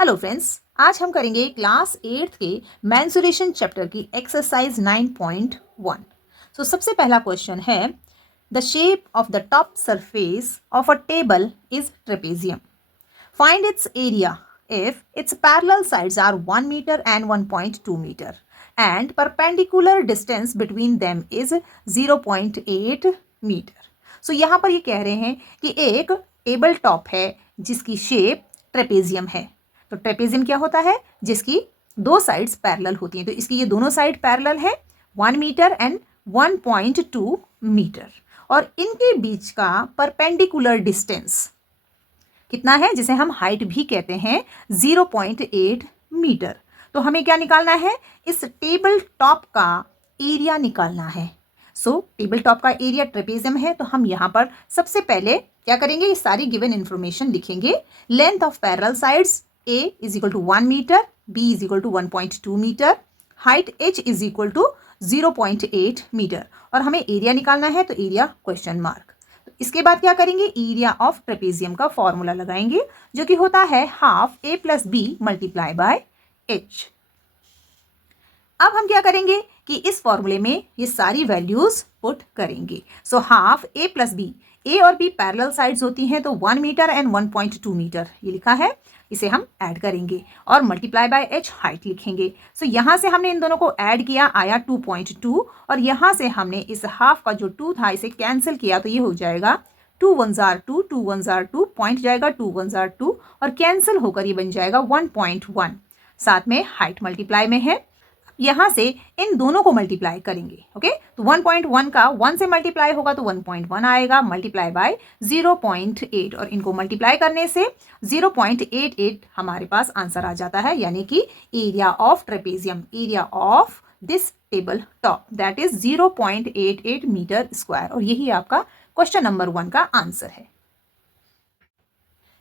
Hello friends, आज हम करेंगे क्लास 8th के मेंसुरेशन चैप्टर की एक्सरसाइज 9.1। सबसे पहला क्वेश्चन है the shape of the top surface of a table is trapezium. Find its area if its parallel sides are 1 metre and 1.2 metre and perpendicular distance between them is 0.8 metre. यहाँ पर ये कह रहे हैं कि एक टेबल टॉप है जिसकी शेप ट्रेपेजियम है। तो ट्रेपेजियम क्या होता है? जिसकी दो साइड्स पैरेलल होती हैं। तो इसकी ये दोनों साइड पैरेलल है 1 मीटर एंड 1.2 मीटर, और इनके बीच का परपेंडिकुलर डिस्टेंस कितना है, जिसे हम हाइट भी कहते हैं, 0.8 मीटर। तो हमें क्या निकालना है? इस टेबल टॉप का एरिया निकालना है। टेबल टॉप का एरिया ट्रेपेजियम है, तो हम यहाँ पर सबसे पहले क्या करेंगे, ये सारी गिवन इंफॉर्मेशन लिखेंगे। Length of parallel sides A is equal to 1 metre, B is equal to 1.2 metre, height H is equal to 0.8 metre, और हमें एरिया निकालना है, तो एरिया क्वेश्चन मार्क। तो इसके बाद क्या करेंगे, एरिया ऑफ ट्रेपेजियम का फॉर्मूला लगाएंगे, जो कि होता है half A plus B multiply by H। अब हम क्या करेंगे कि इस फॉर्मूले में ये सारी वैल्यूज पुट करेंगे। Half A plus B, A और B पैरेलल साइड्स होती हैं, तो 1 मीटर एंड 1.2 मीटर ये लिखा है, इसे हम ऐड करेंगे और मल्टीप्लाई बाय H हाइट लिखेंगे। यहाँ से हमने इन दोनों को ऐड किया, आया 2.2, और यहाँ से हमने इस हाफ का जो 2 था इसे कैंसिल किया, तो ये हो जाएगा 2 1 जार 2, 2 1 जार 2, पॉइंट जाएगा 2 1 जार 2, और कैंसिल होकर ये बन जाएगा 1.1। साथ में हाइट मल्टीप्लाई में है, यहाँ से इन दोनों को मल्टीप्लाई करेंगे। ओके, तो 1.1 का 1 से मल्टीप्लाई होगा तो 1.1 आएगा, मल्टीप्लाई बाय 0.8, और इनको मल्टीप्लाई करने से 0.88 हमारे पास आंसर आ जाता है, यानी कि area of trapezium, area of this table top, that is 0.88 metre square, और यही आपका क्वेश्चन नंबर 1 का आंसर है।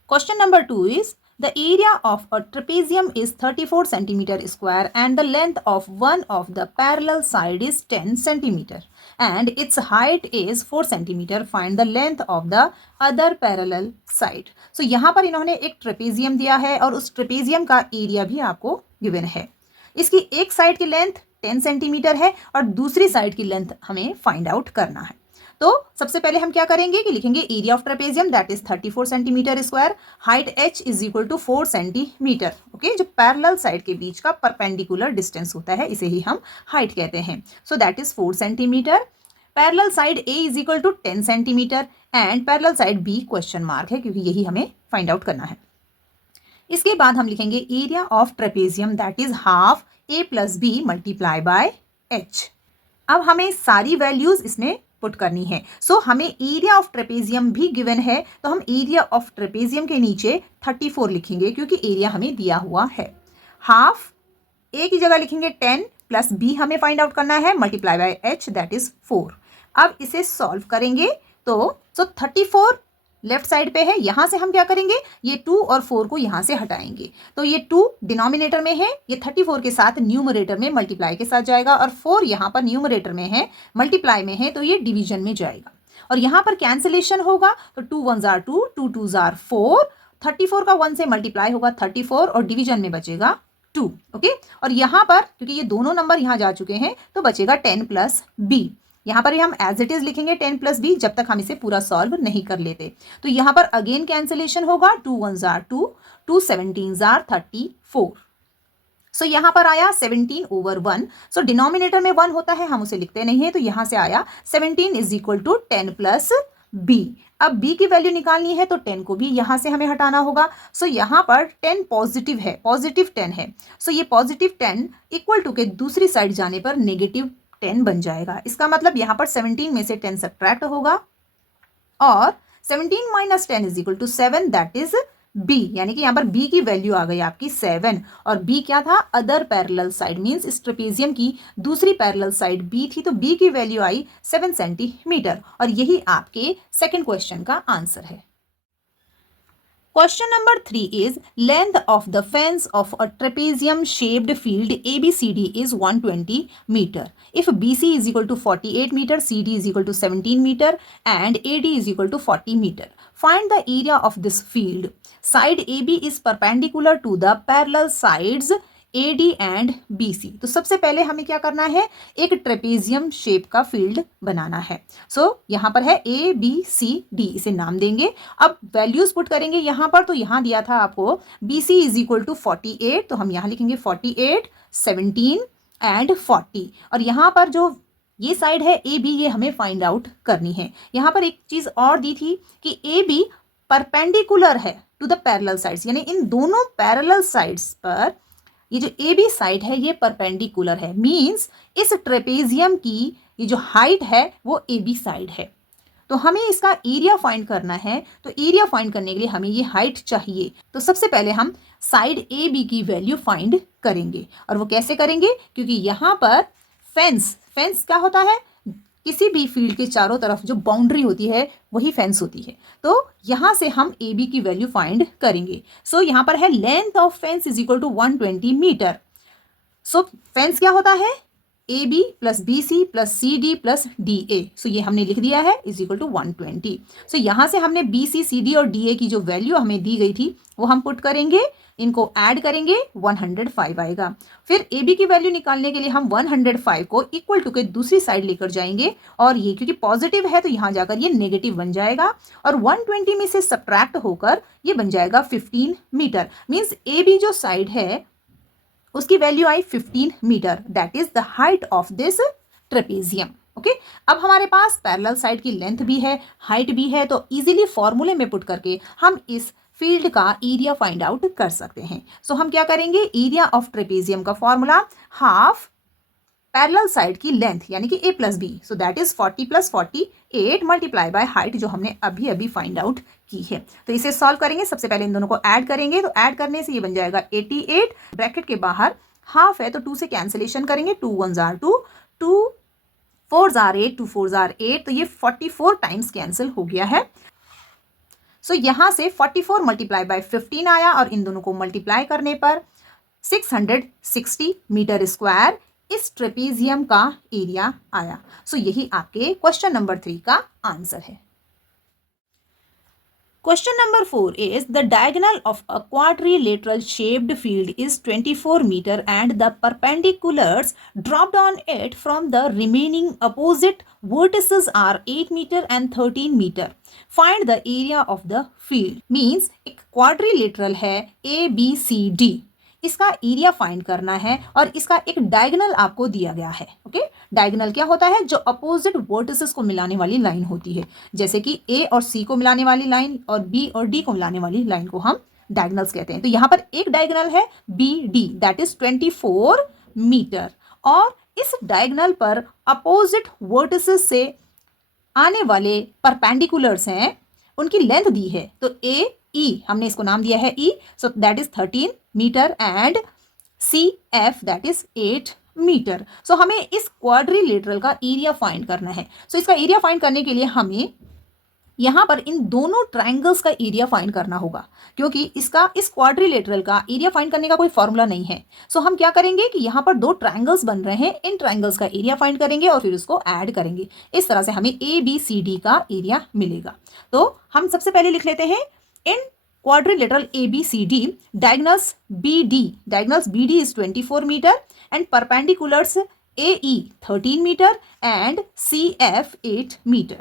Question number 2 is the area of a trapezium is 34 centimeter square and the length of one of the parallel side is 10 centimeter and its height is 4 centimeter. Find the length of the other parallel side. यहाँ पर इन्होंने एक trapezium दिया है और उस trapezium का area भी आपको गिवन है। इसकी एक साइड की लेंथ 10 सेंटीमीटर है और दूसरी साइड की लेंथ हमें फाइंड आउट करना है। तो सबसे पहले हम क्या करेंगे कि लिखेंगे area of trapezium that is 34 centimetre square, height H is equal to 4 centimetre. Okay, जो पैरेलल साइड के बीच का परपेंडिकुलर डिस्टेंस होता है इसे ही हम हाइट कहते हैं। That is 4 centimetre. Parallel side A is equal to 10 centimetre and parallel side B question mark है, क्योंकि यही हमें फाइंड आउट करना है। इसके बाद हम लिखेंगे area of trapezium that is half A plus B multiply by H। अब हमें सारी वैल्यूज इसमें पुट करनी है। हमें एरिया ऑफ ट्रेपेजियम भी गिवन है, तो हम एरिया ऑफ ट्रेपेजियम के नीचे 34 लिखेंगे, क्योंकि एरिया हमें दिया हुआ है। हाफ A की जगह लिखेंगे 10 प्लस B हमें फाइंड आउट करना है, multiply by H that is 4। अब इसे सॉल्व करेंगे तो 34 लेफ्ट साइड पे है, यहां से हम क्या करेंगे, ये 2 और 4 को यहां से हटाएंगे, तो ये 2 डिनोमिनेटर में है, ये 34 के साथ न्यूमरेटर में मल्टीप्लाई के साथ जाएगा, और 4 यहां पर न्यूमरेटर में है, मल्टीप्लाई में है, तो ये डिवीजन में जाएगा, और यहां पर कैंसिलेशन होगा, तो 2 1 जार 2, 2 2 जार 4, 34 का 1 से मल्टीप्लाई होगा 34, और डिवीजन में बचेगा 2। ओके, और यहां पर क्योंकि ये दोनों नंबर यहां जा चुके हैं, तो बचेगा 10 प्लस B। यहाँ पर हम एज इट इज लिखेंगे 10 प्लस B, जब तक हम इसे पूरा सॉल्व नहीं कर लेते। तो यहाँ पर अगेन कैंसिलेशन होगा, 2 1 जार 2, 2 17 जार 34। यहाँ पर आया 17 ओवर 1। डिनोमिनेटर में 1 होता है, हम उसे लिखते नहीं है, तो यहाँ से आया 17 is equal to 10 plus B। अब B की वैल्यू निकालनी है, तो 10 को भी यहाँ से हमें हटाना होगा। यहाँ पर 10 पॉजिटिव है, पॉजिटिव 10 है। ये पॉजिटिव 10 इक्वल टू के दूसरी साइड जाने पर नेगेटिव 10 बन जाएगा। इसका मतलब यहाँ पर 17 में से 10 सब्ट्रैक्ट होगा, और 17 minus 10 is equal to 7 that is B, यानी कि यहाँ पर B की वैल्यू आ गई आपकी 7, और B क्या था, अदर पैरेलल साइड, मींस इस ट्रेपेजियम की दूसरी पैरेलल साइड B थी, तो B की वैल्यू आई 7 सेंटीमीटर, और यही आपके सेकंड क्वेश्चन का आंसर है। Question number 3 is length of the fence of a trapezium shaped field ABCD is 120 meter. If BC is equal to 48 meter, CD is equal to 17 meter and AD is equal to 40 meter. Find the area of this field. Side AB is perpendicular to the parallel sides AD and BC. तो सबसे पहले हमें क्या करना है, एक trapezium shape का field बनाना है. सो यहाँ पर है ABCD, इसे नाम देंगे. अब वैल्यूज पुट करेंगे यहाँ पर. तो यहाँ दिया था आपको BC इज इक्वल टू 48, तो हम यहाँ लिखेंगे 48, 17 एंड 40. और यहाँ पर जो ये साइड है AB, ये हमें फाइंड आउट करनी है. यहाँ पर एक चीज और दी थी कि AB परपेंडिकुलर है टू द पैरेलल साइड्स, यानी इन दोनों पैरेलल साइड्स पर ये जो AB साइड है ये परपेंडिकुलर है. मींस इस ट्रेपेजियम की ये जो हाइट है वो AB साइड है. तो हमें इसका एरिया फाइंड करना है. तो एरिया फाइंड करने के लिए हमें ये हाइट चाहिए. तो सबसे पहले हम साइड AB की वैल्यू फाइंड करेंगे. और वो कैसे करेंगे, क्योंकि यहाँ पर फेंस क्या होता है, किसी भी फील्ड के चारों तरफ जो बाउंड्री होती है वही फेंस होती है. तो यहाँ से हम AB की वैल्यू फाइंड करेंगे. सो यहाँ पर है length of fence is equal to 120 metre. So fence क्या होता है, AB plus BC plus CD plus DA. So ये हमने लिख दिया है इज इक्वल टू 120. सो यहाँ से हमने BC, CD और DA की जो वैल्यू हमें दी गई थी वो हम पुट करेंगे, इनको ऐड करेंगे, 105 आएगा. फिर AB की वैल्यू निकालने के लिए हम 105 को इक्वल टू के दूसरी साइड लेकर जाएंगे. और ये क्योंकि पॉजिटिव है तो यहाँ जाकर ये नेगेटिव बन जाएगा. और 120 में से सब्ट्रैक्ट होकर ये बन जाएगा 15 मीटर. मीन्स AB जो साइड है उसकी वैल्यू आई 15 metre. That is the height of this trapezium. Okay, अब हमारे पास पैरेलल साइड की लेंथ भी है, हाइट भी है. तो इजीली फॉर्मूले में पुट करके हम इस फील्ड का एरिया फाइंड आउट कर सकते हैं. सो हम क्या करेंगे, एरिया ऑफ ट्रेपेजियम का फॉर्मूला हाफ पैरेलल साइड की लेंथ यानी कि A plus B. So that is 40 plus 48 multiply by height जो हमने अभी फाइंड आउट की है. तो इसे सॉल्व करेंगे. सबसे पहले इन दोनों को ऐड करेंगे. तो ऐड करने से ये बन जाएगा 88. ब्रैकेट के बाहर हाफ है तो 2 से कैंसिलेशन करेंगे. 2 1s are 2, 2 4s are 8, 2 4s are 8. तो ये 44 टाइम्स कैंसिल हो गया है. सो यहाँ से 44 मल्टीप्लाई बाय 15 आया और इन दोनों को मल्टीप्लाई करने पर 660 मीटर स्क्वायर इस ट्रेपेजियम का एरिया आया. सो यही आपके क्वेश्चन नंबर 3 का आंसर है. Question number 4 is the diagonal of a quadrilateral shaped field is 24 meter and the perpendiculars dropped on it from the remaining opposite vertices are 8 meter and 13 meter. Find the area of the field. Means एक quadrilateral है ABCD. इसका area find करना है और इसका एक diagonal आपको दिया गया है. ओके, डायगोनल क्या होता है, जो अपोजिट वर्टिसेस को मिलाने वाली लाइन होती है. जैसे कि A और C को मिलाने वाली लाइन और B और D को मिलाने वाली लाइन को हम डायगोनल्स कहते हैं. तो यहाँ पर एक डायगोनल है BD दैट इज 24 मीटर. और इस डायगोनल पर अपोजिट वर्टिसेस से आने वाले परपेंडिकुलर्स हैं, उनकी लेंथ दी है. तो AE हमने इसको नाम दिया है E. So that is 13 metre and CF that is 8 metre. So हमें इस क्वाड्रिलेटरल का एरिया फाइंड करना है. सो इसका एरिया फाइंड करने के लिए हमें यहाँ पर इन दोनों ट्राइंगल्स का एरिया फाइंड करना होगा, क्योंकि इसका इस क्वाड्रिलेटरल का एरिया फाइंड करने का कोई फॉर्मूला नहीं है. सो हम क्या करेंगे कि यहाँ पर 2 ट्राइंगल्स बन रहे हैं, इन ट्राइंगल्स का एरिया फाइंड करेंगे और फिर उसको ऐड करेंगे. इस तरह से हमें ABCD का एरिया मिलेगा. तो हम सबसे पहले लिख लेते हैं इन quadrilateral ABCD diagonals BD is 24 meter and perpendiculars AE 13 meter and CF 8 meter.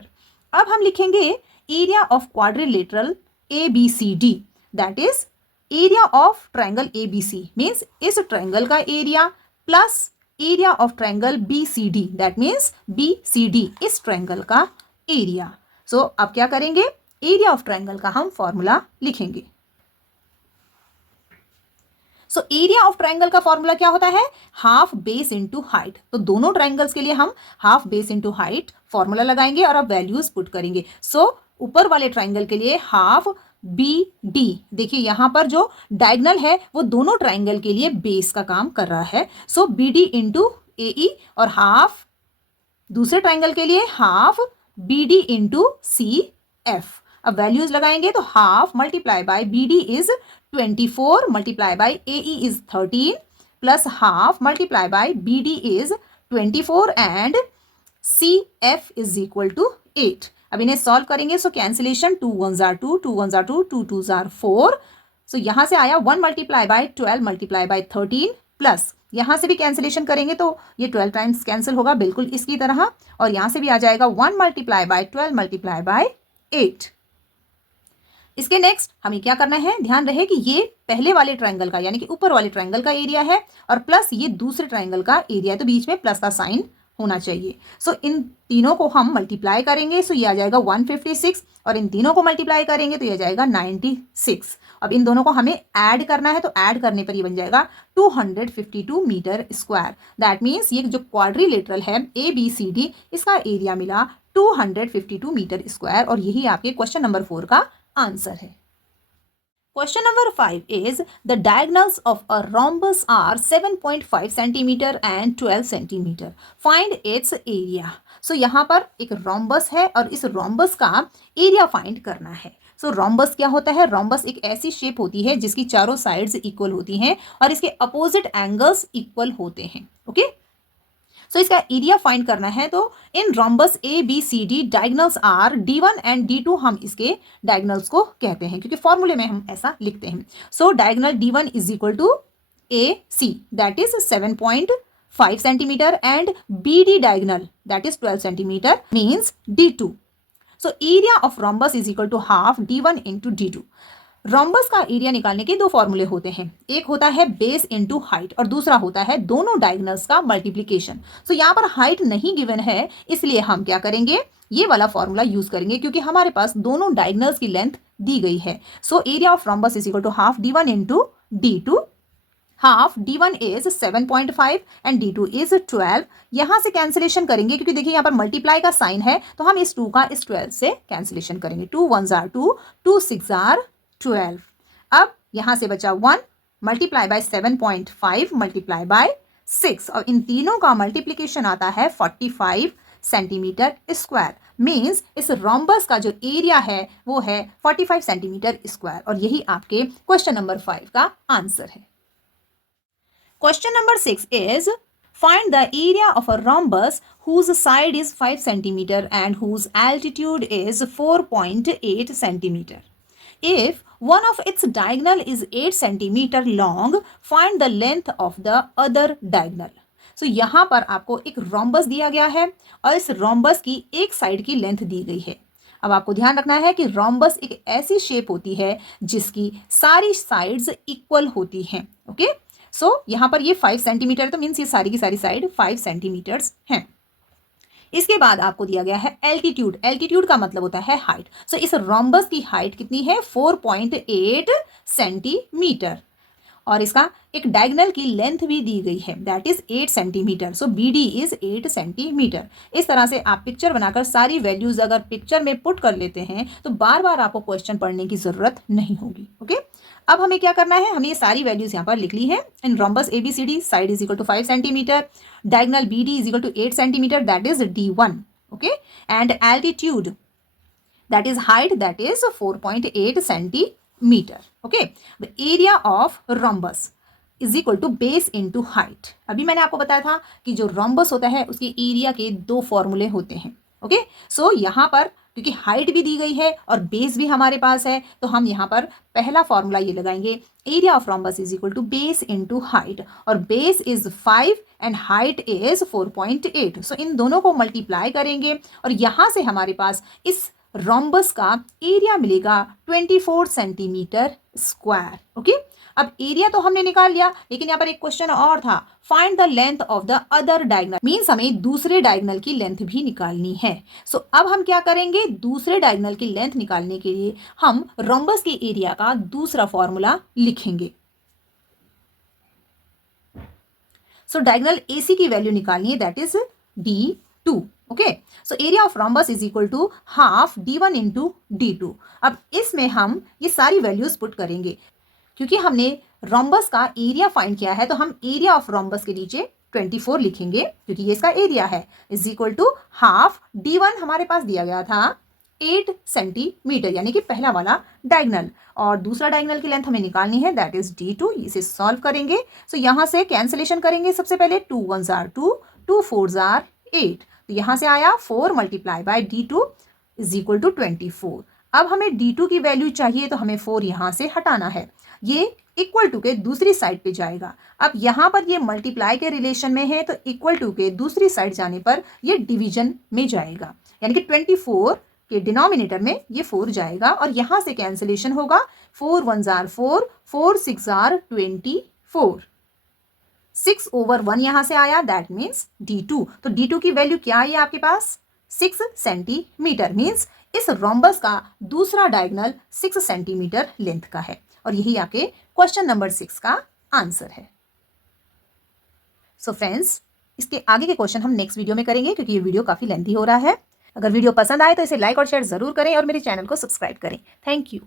अब हम लिखेंगे area of quadrilateral ABCD that is area of triangle ABC means इस triangle का area plus area of triangle BCD that means BCD इस triangle का area. So अब क्या करेंगे, एरिया ऑफ ट्राइंगल का हम फॉर्मूला लिखेंगे. सो एरिया ऑफ ट्राइंगल का फॉर्मूला क्या होता है, हाफ बेस इनटू हाइट. तो दोनों ट्राइंगल्स के लिए हम half base into height formula लगाएंगे और अब वैल्यूज पुट करेंगे. सो ऊपर वाले ट्राइंगल के लिए हाफ BD. देखिए यहाँ पर जो डायगोनल है वो दोनों ट्राइंगल के लिए बेस का काम कर रहा है. सो BD इंटू AE और हाफ दूसरे ट्राइंगल के लिए हाफ BD इंटू CF. अब वैल्यूज लगाएंगे तो half multiply by BD is 24 multiply by AE is 13 plus half multiply by BD is 24 and CF is equal to 8. अब इन्हें solve करेंगे सो कैंसिलेशन, 2 1 जार 2, 2 1 जार 2, 2 2 जार 4। सो यहाँ से आया 1 multiply by 12 multiply by 13 plus यहाँ से भी कैंसिलेशन करेंगे तो ये 12 टाइम्स कैंसिल होगा बिल्कुल इसकी तरह, और यहाँ से भी आ जाएगा 1 मल्टीप्लाई बाय 12 मल्टीप्लाई बाय 8। इसके नेक्स्ट हमें क्या करना है, ध्यान रहे कि ये पहले वाले ट्रायंगल का यानी कि ऊपर वाले ट्रायंगल का एरिया है और प्लस ये दूसरे ट्रायंगल का एरिया है, तो बीच में प्लस का साइन होना चाहिए। सो इन तीनों को हम मल्टीप्लाई करेंगे, सो ये आ जाएगा 156 और इन तीनों को मल्टीप्लाई करेंगे तो ये आ जाएगा 96। अब इन दोनों को हमें ऐड करना है, तो ऐड करने पर ये बन जाएगा 252 मीटर स्क्वायर। दैट मीन्स ये जो क्वाड्रिलेटरल है ABCD, इसका एरिया मिला 252 मीटर स्क्वायर, और यही आपके क्वेश्चन नंबर 4 का आंसर है। Question number 5 is the diagonals of a rhombus are 7.5 centimeter and 12 centimeter. Find its area. So यहाँ पर एक rhombus है और इस rhombus का एरिया फाइंड करना है। सो rhombus क्या होता है, rhombus एक ऐसी शेप होती है जिसकी चारों साइड्स इक्वल होती हैं और इसके अपोजिट एंगल्स इक्वल होते हैं। ओके, सो इसका एरिया फाइंड करना है, तो in rhombus ABCD diagonals are D1 and D2, हम इसके डायगोनल्स को कहते हैं क्योंकि फॉर्मूले में हम ऐसा लिखते हैं। So diagonal D1 is equal to AC that is 7.5 centimetre and BD diagonal that is 12 centimetre means D2। So area of rhombus is equal to half D1 into D2। Rhombus का एरिया निकालने के दो फॉर्मूले होते हैं, एक होता है बेस इनटू हाइट और दूसरा होता है दोनों डायगोनल्स का मल्टीप्लिकेशन। सो यहाँ पर हाइट नहीं गिवन है, इसलिए हम क्या करेंगे, ये वाला फॉर्मूला यूज करेंगे क्योंकि हमारे पास दोनों डायगोनल्स की लेंथ दी गई है। So area of rhombus is equal to half D1 into D2। Half D1 is 7.5 and D2 is 12। यहाँ से कैंसिलेशन करेंगे क्योंकि देखिए यहाँ पर मल्टीप्लाई का साइन है, तो हम इस 2 का इस 12 से कैंसिलेशन करेंगे। 2 1 जार 2, 2 6 जार 12। अब यहां से बचा 1 मल्टीप्लाई बाय 7.5 मल्टीप्लाई बाय 6 और इन तीनों का मल्टीप्लिकेशन आता है 45 सेंटीमीटर स्क्वायर। मीन्स इस रोम्बस का जो एरिया है वो है 45 सेंटीमीटर स्क्वायर, और यही आपके क्वेश्चन नंबर 5 का आंसर है। Question number 6 is find the area of a rhombus whose side is 5 centimeter and whose altitude is 4.8 centimeter. If one of its diagonal is 8 centimeter long, find the length of the other diagonal. So यहाँ पर आपको एक rhombus दिया गया है और इस rhombus की एक साइड की लेंथ दी गई है। अब आपको ध्यान रखना है कि रोम्बस एक ऐसी शेप होती है जिसकी सारी साइड्स इक्वल होती हैं। ओके, सो यहाँ पर ये 5 सेंटीमीटर, तो मीन्स ये सारी की सारी साइड 5 सेंटीमीटर्स हैं। इसके बाद आपको दिया गया है एल्टीट्यूड। एल्टीट्यूड का मतलब होता है हाइट। सो इस रोम्बस की हाइट कितनी है, 4.8 सेंटीमीटर, और इसका एक डायगोनल की लेंथ भी दी गई है that is 8 centimetre. So BD is 8 centimetre. इस तरह से आप पिक्चर बनाकर सारी वैल्यूज अगर पिक्चर में पुट कर लेते हैं तो बार बार आपको क्वेश्चन पढ़ने की जरूरत नहीं होगी। ओके, अब हमें क्या करना है, हमने ये सारी वैल्यूज यहाँ पर लिख ली है। In rhombus ABCD side is equal to 5 centimetre, diagonal BD is equal to 8 centimetre that is D1। Okay, and altitude that is height that is 4.8 centimetre. Okay, the area of rhombus is equal to base into height. अभी मैंने आपको बताया था कि जो rhombus होता है उसके एरिया के दो फॉर्मूले होते हैं। ओके, सो यहाँ पर क्योंकि हाइट भी दी गई है और बेस भी हमारे पास है, तो हम यहाँ पर पहला फॉर्मूला ये लगाएंगे, area of rhombus is equal to base into height, और base is 5 and height is 4.8। So इन दोनों को मल्टीप्लाई करेंगे और यहाँ से हमारे पास इस रोम्बस का एरिया मिलेगा 24 सेंटीमीटर स्क्वायर। ओके, अब एरिया तो हमने निकाल लिया, लेकिन यहाँ पर एक क्वेश्चन और था, find the length of the other diagonal, means हमें दूसरे डायगोनल की लेंथ भी निकालनी है। सो अब हम क्या करेंगे, दूसरे डायगोनल की लेंथ निकालने के लिए हम रोम्बस के एरिया का दूसरा फॉर्मूला लिखेंगे। सो डायगोनल AC की वैल्यू निकालनी है that is D2। Okay, so area of rhombus is equal to half D1 into D2। अब इसमें हम ये सारी वैल्यूज पुट करेंगे, क्योंकि हमने रोम्बस का एरिया फाइंड किया है तो हम एरिया ऑफ रोम्बस के नीचे 24 लिखेंगे क्योंकि ये इसका एरिया है, is equal to half D1 हमारे पास दिया गया था 8 सेंटीमीटर यानी कि पहला वाला डायगोनल, और दूसरा डायगोनल की लेंथ हमें निकालनी है दैट इज D2। इसे सॉल्व करेंगे, सो यहाँ से कैंसिलेशन करेंगे। सबसे पहले 2 1 जार 2, 2 4 जार 8, तो यहाँ से आया 4 multiply by D2 is equal to 24। अब हमें D2 की वैल्यू चाहिए तो हमें 4 यहाँ से हटाना है, ये इक्वल टू के दूसरी साइड पे जाएगा। अब यहाँ पर ये मल्टीप्लाई के रिलेशन में है तो इक्वल टू के दूसरी साइड जाने पर ये डिवीजन में जाएगा, यानी कि 24 के डिनोमिनेटर में ये 4 जाएगा और यहाँ से कैंसिलेशन होगा। 4 1 आर 4, 4 6 आर 24, 6/1 यहाँ से आया, दैट मीन्स D2। तो D2 की वैल्यू क्या आई आपके पास? 6 सेंटीमीटर। मीन्स इस रोम्बस का दूसरा डायगोनल 6 सेंटीमीटर लेंथ का है और यही आपके क्वेश्चन नंबर 6 का आंसर है। सो फ्रेंड्स, इसके आगे के क्वेश्चन हम नेक्स्ट वीडियो में करेंगे क्योंकि ये वीडियो काफी लेंथी हो रहा है। अगर वीडियो पसंद आए तो इसे लाइक और शेयर जरूर करें और मेरे चैनल को सब्सक्राइब करें। Thank you.